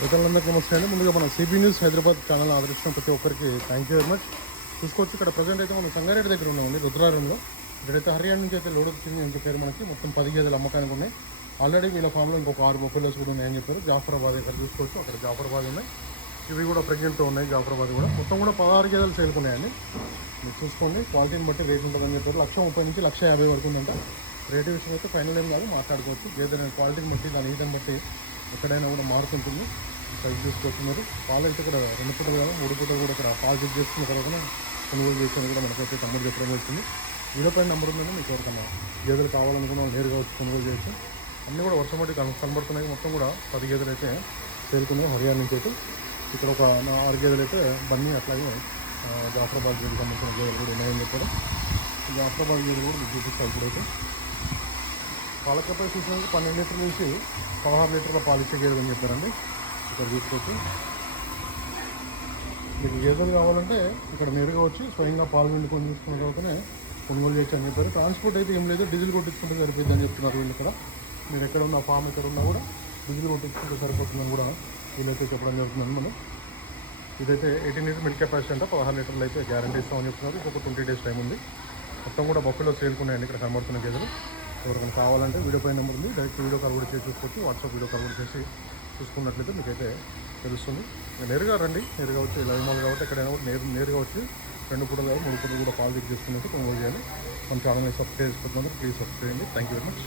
రైతులందరికీ నమస్తే అండి. ముందుగా మన సిబి న్యూస్ హైదరాబాద్ ఛానల్ ఆదరిస్తున్న ప్రతి ఒక్కరికి థ్యాంక్ యూ వెరీ మచ్. చూసుకోవచ్చు ఇక్కడ ప్రజెంట్ అయితే మనం సంగారెడ్డి దగ్గర ఉన్నామండి, రుద్రారంలో. ఇక్కడైతే హర్యానా నుంచి అయితే లోడ్ వచ్చింది అని చెప్పారు. మనకి మొత్తం 10 గేదెలు అమ్మకానికి ఉన్నాయి. ఆల్రెడీ వీళ్ళ ఫామ్లో ఇంకొక 6 బొఫెలోస్ కూడా ఉన్నాయని చెప్పారు. జాఫరాబాద్ ఇక్కడ చూసుకోవచ్చు, అక్కడ జాఫరాబాద్ ఉన్నాయి. ఇవి కూడా ప్రెగ్నెంట్తో ఉన్నాయి, జాఫరాబాద్ కూడా. మొత్తం కూడా 16 గేదెలు సేల్కున్నాయండి. మీరు చూసుకోండి, క్వాలిటీని బట్టి రేట్ ఉంటుందని చెప్పారు. 130 నుంచి 150 వరకు ఉందంట. రేటు విషయం అయితే ఫైనల్ ఏం కాదు, మాట్లాడుకోవచ్చు. గేదె క్వాలిటీని బట్టి, దాని ఈటని బట్టి ఎక్కడైనా కూడా మారుతుంటుంది. సైజ్ చూసుకుంటున్నారు. పాలు అయితే ఇక్కడ 2 పూటలు కాదు 3 పూటలు కూడా ఇక్కడ పాలు చెక్ చేసుకున్న తర్వాత కొనుగోలు చేసుకుని కూడా మనకైతే తమ్ముడు చెప్పడం వచ్చింది. వీడియో పైన నెంబర్ ఉందండి, మీకు ఎవరికన్నా గేదెలు కావాలనుకున్న నేరుగా వచ్చి కొనుగోలు చేయొచ్చు. అన్నీ కూడా వర్షం బట్టి కనబడుతున్నాయి. మొత్తం కూడా 10 గేదెలు అయితే చేరుకున్నాయి హర్యానా నుంచి అయితే. ఇక్కడ ఒక 6 గేదెలు అయితే బన్నీ, అట్లాగే జాఫరాబాద్ గేదెకి సంబంధించిన గేదెలు కూడా ఉన్నాయని చెప్పారు. జాఫరాబాద్ గేదెలు కూడా మీకు చూపిస్తాయి. ఇప్పుడైతే పాల కెపాసిటీ చూసినందుకు 12 లీటర్ల నుంచి 16 లీటర్ల పాలు ఇచ్చే గేదెలు అని చెప్పారండి. ఇక్కడ చూసుకోవచ్చు. మీకు గేదెలు కావాలంటే ఇక్కడ నేరుగా వచ్చి స్వయంగా పాలు పిండుకొని చూసుకున్న తర్వాతనే కొనుగోలు చేయొచ్చు అని చెప్పారు. ట్రాన్స్పోర్ట్ అయితే ఏం లేదు, డీజిల్ కొట్టించుకుంటే సరిపోతుంది అని చెప్తున్నారు వీళ్ళు. ఇక్కడ మీరు ఎక్కడ ఉన్న ఫామ్ ఎక్కడ ఉన్నా కూడా డీజిల్ కొట్టించుకుంటే సరిపోతుందని కూడా వీళ్ళైతే చెప్పడం జరుగుతుందని మనం. ఇదైతే 18 లీటర్ మిల్క్ కెపాసిటీ అంటే 16 లీటర్లు అయితే గ్యారంటీ ఇస్తామని చెప్తున్నారు. ఇంకొక 20 డేస్ టైం ఉంది. మొత్తం కూడా బఫెలో సేల్కున్నాయండి ఇక్కడ కనబడుతున్న గేదెలు. ఎవరికైనా కావాలంటే వీడియో పైన నెంబర్ ఉంది, డైరెక్ట్ వీడియో కాల్ కూడా చేసి చూసుకోవచ్చు. వాట్సాప్ వీడియో కాల్ కూడా చేసి చూసుకున్నట్లయితే మీకైతే తెలుస్తుంది. నేరుగా రండి, నేరుగా వచ్చి లైవ్ మాల్ కాబట్టి ఎక్కడైనా కూడా నేరుగా వచ్చి 2 పూటలు కాదు 3 పూటలు కూడా పాలు చెక్ చేసుకున్నట్టు కొనుగోలు చేయాలి. మన ఛానల్ని సబ్స్క్రైబ్ చేసుకుంటున్నారు, ప్లీజ్ సబ్స్క్రైబ్ చేయండి. Thank you very much.